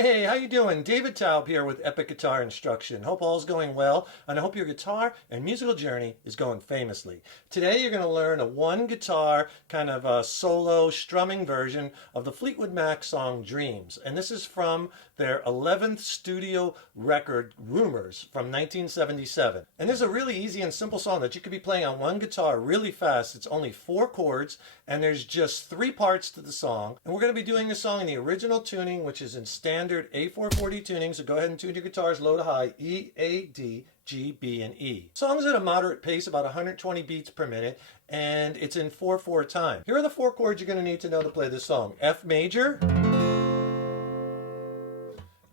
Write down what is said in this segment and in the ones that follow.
Hey, how you doing? David Taub here with Epic Guitar Instruction. Hope all's going well, and I hope your guitar and musical journey is going famously. Today you're going to learn a one guitar kind of a solo strumming version of the Fleetwood Mac song Dreams. And this is from their 11th studio record, Rumors, from 1977. And this is a really easy and simple song that you could be playing on one guitar really fast. It's only 4 chords, and there's just 3 parts to the song. And we're going to be doing this song in the original tuning, which is in standard A440 tuning, so go ahead and tune your guitars low to high, E, A, D, G, B, and E. Song's at a moderate pace, about 120 beats per minute, and it's in 4/4 time. Here are the 4 chords you're going to need to know to play this song. F major,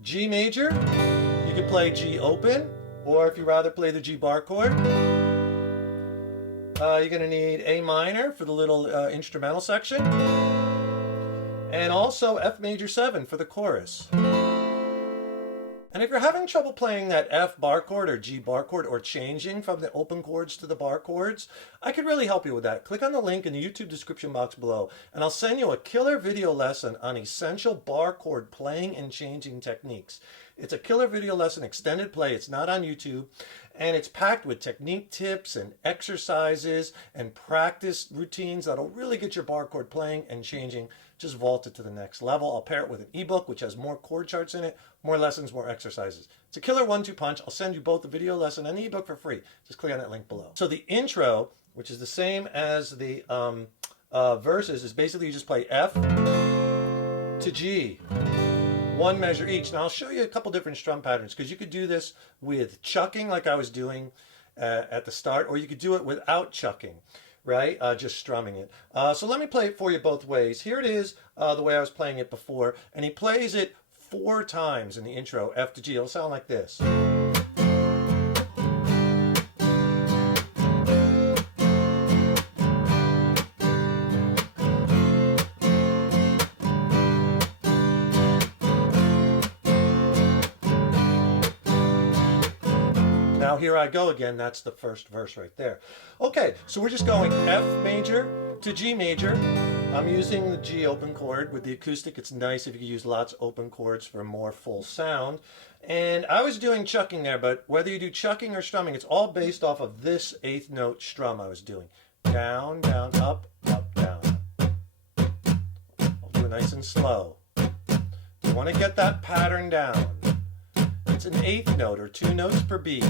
G major, you could play G open, or if you rather play the G bar chord, you're going to need A minor for the little instrumental section, and also F major 7 for the chorus. And if you're having trouble playing that F bar chord or G bar chord or changing from the open chords to the bar chords, I could really help you with that. Click on the link in the YouTube description box below and I'll send you a killer video lesson on essential bar chord playing and changing techniques. It's a killer video lesson, extended play. It's not on YouTube, and it's packed with technique tips and exercises and practice routines that'll really get your bar chord playing and changing just vault it to the next level. I'll pair it with an ebook which has more chord charts in it, more lessons, more exercises. It's a killer 1-2 punch. I'll send you both the video lesson and the ebook for free. Just click on that link below. So the intro, which is the same as the verses, is basically you just play F to G. 1 measure each. Now I'll show you a couple different strum patterns because you could do this with chucking like I was doing at the start, or you could do it without chucking, right? Just strumming it. So let me play it for you both ways. Here it is the way I was playing it before, and he plays it 4 times in the intro, F to G. It'll sound like this. Now here I go again, that's the first verse right there. Okay, so we're just going F major to G major. I'm using the G open chord. With the acoustic, it's nice if you can use lots of open chords for a more full sound. And I was doing chucking there, but whether you do chucking or strumming, it's all based off of this 8th note strum I was doing. Down, down, up, up, down. I'll do it nice and slow. You want to get that pattern down. It's an 8th note, or 2 notes per beat.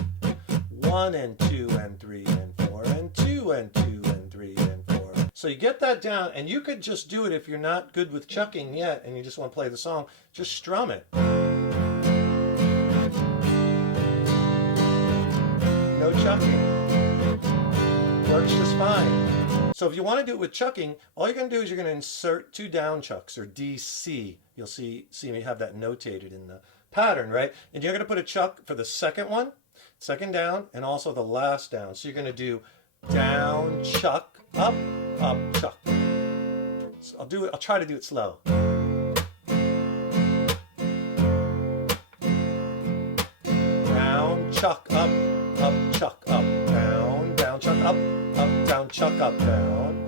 1 and 2 and 3 and 4 and 2 and 2 and 3 and 4. So you get that down, and you could just do it if you're not good with chucking yet and you just want to play the song. Just strum it. No chucking. Works just fine. So if you want to do it with chucking, all you're going to do is you're going to insert 2 down chucks, or DC. You'll see me have that notated in the pattern, right? And you're going to put a chuck for the second one, second down, and also the last down. So you're going to do down, chuck, up, chuck. So I'll try to do it slow. Down, chuck, up, chuck, up, down, down, chuck, up, down, chuck, up, down.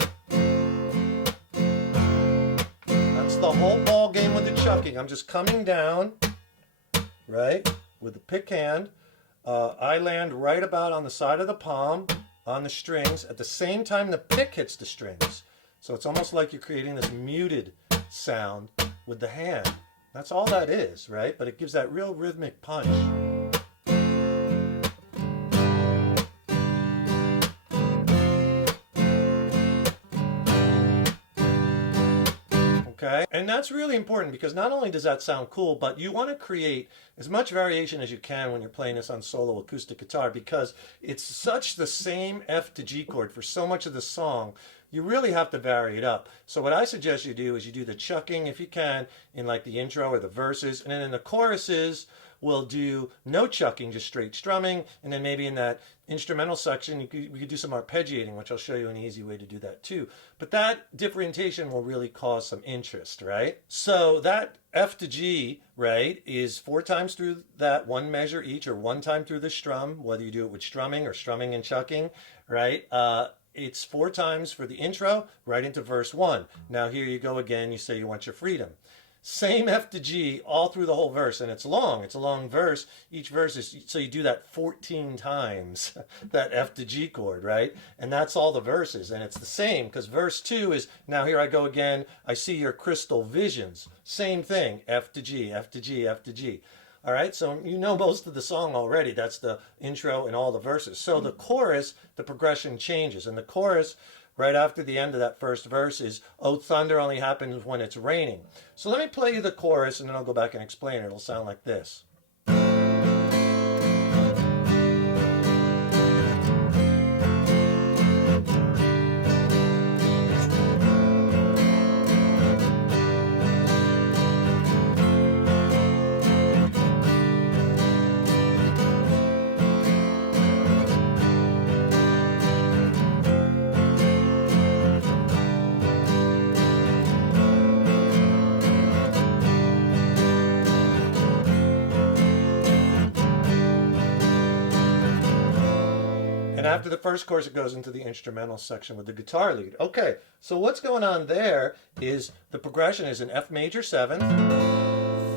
That's the whole ball game with the chucking. I'm just coming down, right, with the pick hand. I land right about on the side of the palm on the strings at the same time the pick hits the strings. So it's almost like you're creating this muted sound with the hand. That's all that is, right? But it gives that real rhythmic punch. Okay? And that's really important because not only does that sound cool, but you want to create as much variation as you can when you're playing this on solo acoustic guitar, because it's such the same F to G chord for so much of the song. You really have to vary it up. So what I suggest you do is you do the chucking, if you can, in like the intro or the verses, and then in the choruses we'll do no chucking, just straight strumming, and then maybe in that instrumental section we could do some arpeggiating, which I'll show you an easy way to do that too. But that differentiation will really cause some interest, right? So that F to G, right, is 4 times through that 1 measure each, or 1 time through the strum, whether you do it with strumming or strumming and chucking, right? It's 4 times for the intro, right into verse 1. Now here you go again, you say you want your freedom. same F to G all through the whole verse, and it's long. It's a long verse. Each verse is, so you do that 14 times, that F to G chord, right? And that's all the verses, and it's the same, because verse 2 is, now here I go again, I see your crystal visions. Same thing, F to G, F to G, F to G. All right, so you know most of the song already. That's the intro and all the verses. So the chorus, the progression changes, and the chorus right after the end of that first verse is, "Oh, thunder only happens when it's raining." So let me play you the chorus and then I'll go back and explain it. It'll sound like this. And after the first chorus, it goes into the instrumental section with the guitar lead. Okay, so what's going on there is the progression is an F major 7.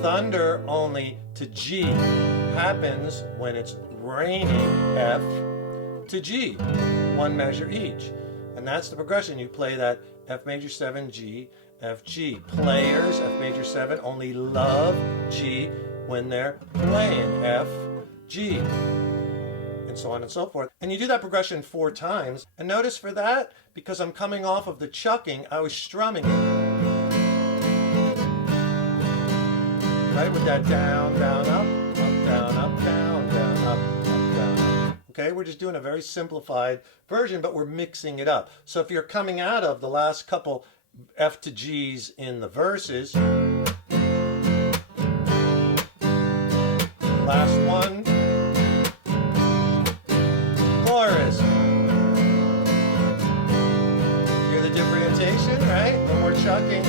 Thunder only to G happens when it's raining F to G, one measure each. And that's the progression. You play that F major 7, G, F, G. Players, F major 7, only love G when they're playing F, G. And so on and so forth. And you do that progression 4 times. And notice for that, because I'm coming off of the chucking, I was strumming it. Right, with that down, down, up, down, up, down, down, up, down. Okay, we're just doing a very simplified version, but we're mixing it up. So if you're coming out of the last couple F to G's in the verses, last one, chorus. Hear the differentiation, right? When we're chucking,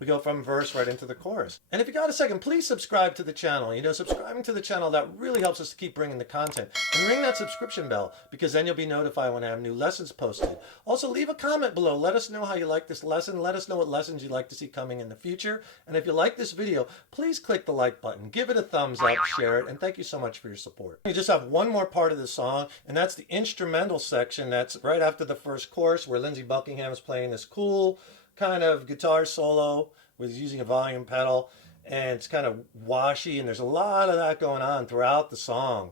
we go from verse right into the chorus. And if you got a second, please subscribe to the channel. You know, subscribing to the channel, that really helps us to keep bringing the content. And ring that subscription bell, because then you'll be notified when I have new lessons posted. Also, leave a comment below. Let us know how you like this lesson. Let us know what lessons you'd like to see coming in the future. And if you like this video, please click the like button. Give it a thumbs up, share it, and thank you so much for your support. You just have one more part of the song, and that's the instrumental section. That's right after the first chorus, where Lindsey Buckingham is playing this cool kind of guitar solo with using a volume pedal, and it's kind of washy, and there's a lot of that going on throughout the song.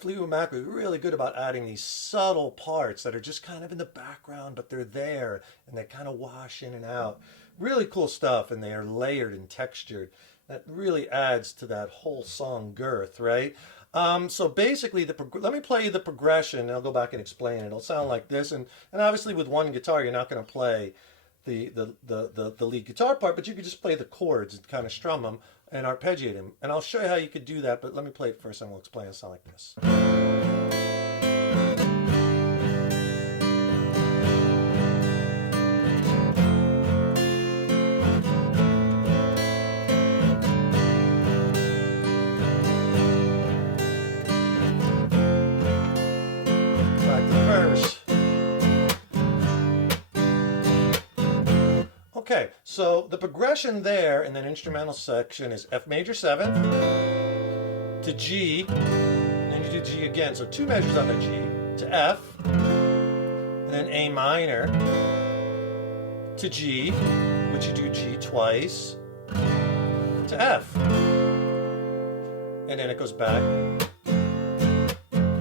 Fleetwood Mac was really good about adding these subtle parts that are just kind of in the background, but they're there, and they kind of wash in and out. Really cool stuff, and they are layered and textured. That really adds to that whole song girth, right? So basically, let me play you the progression, and I'll go back and explain it. It'll sound like this, and obviously with one guitar, you're not going to play the lead guitar part, but you could just play the chords and kind of strum them and arpeggiate them. And I'll show you how you could do that, but let me play it first and we'll explain it. Sound like this. Back to the verse. Okay, so the progression there in that instrumental section is F major 7 to G, and then you do G again. So 2 measures on the G to F, and then A minor to G, which you do G twice, to F. And then it goes back,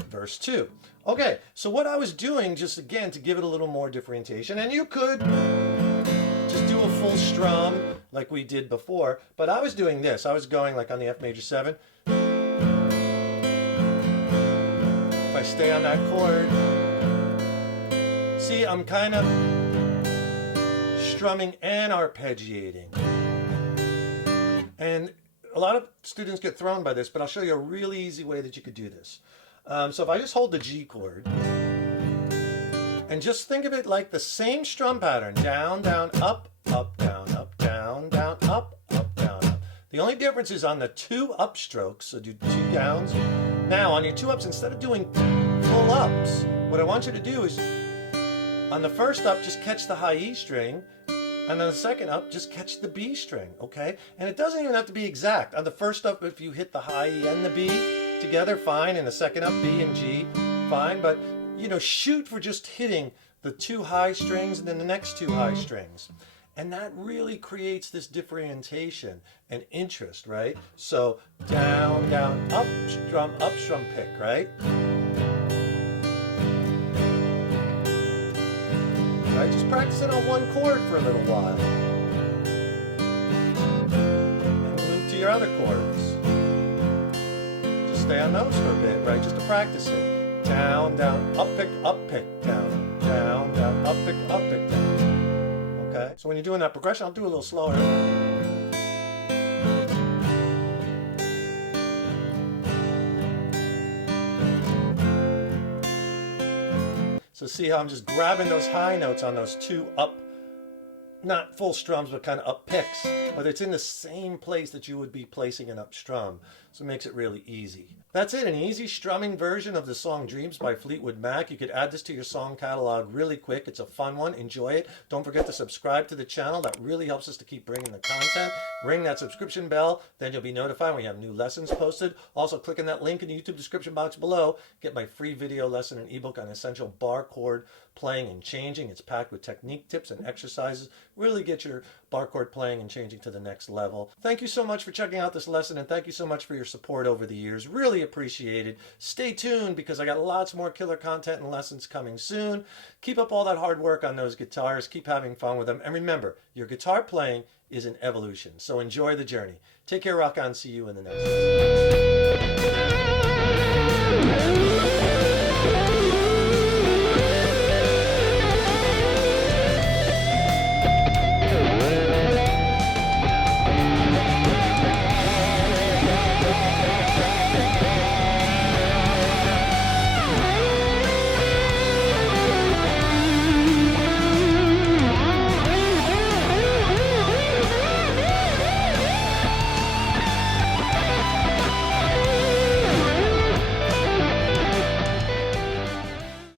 verse 2. Okay, so what I was doing, just again to give it a little more differentiation, and you could just do a full strum like we did before, but I was doing this. I was going like on the F major 7. If I stay on that chord, see, I'm kind of strumming and arpeggiating. And a lot of students get thrown by this, but I'll show you a really easy way that you could do this. So if I just hold the G chord, and just think of it like the same strum pattern. Down, down, up, up, down, down, up, down, up. The only difference is on the 2 upstrokes, so do 2 downs. Now on your 2 ups, instead of doing full ups, what I want you to do is, on the first up, just catch the high E string. And then the second up, just catch the B string, okay? And it doesn't even have to be exact. On the first up, if you hit the high E and the B together, fine. And the second up, B and G, fine. But, you know, shoot for just hitting the 2 high strings and then the next 2 high strings. And that really creates this differentiation and interest, right? So down, down, up, strum, pick, right? Right? Just practice it on one chord for a little while. And move to your other chords. Just stay on those for a bit, right? Just to practice it. Down, down, up, pick, down. Down, down, up, pick, down. Okay? So when you're doing that progression, I'll do a little slower. So see how I'm just grabbing those high notes on those 2 up, not full strums, but kind of up picks. But it's in the same place that you would be placing an up strum. So it makes it really easy. That's it, an easy strumming version of the song Dreams by Fleetwood Mac. You could add this to your song catalog really quick. It's a fun one. Enjoy it. Don't forget to subscribe to the channel. That really helps us to keep bringing the content. Ring that subscription bell. Then you'll be notified when we have new lessons posted. Also, click on that link in the YouTube description box below. Get my free video lesson and ebook on essential bar chord playing and changing. It's packed with technique tips and exercises. Really get your bar chord playing and changing to the next level. Thank you so much for checking out this lesson, and thank you so much for your support over the years. Really appreciate it. Stay tuned because I got lots more killer content and lessons coming soon. Keep up all that hard work on those guitars. Keep having fun with them. And remember, your guitar playing is an evolution. So enjoy the journey. Take care, rock on. See you in the next one.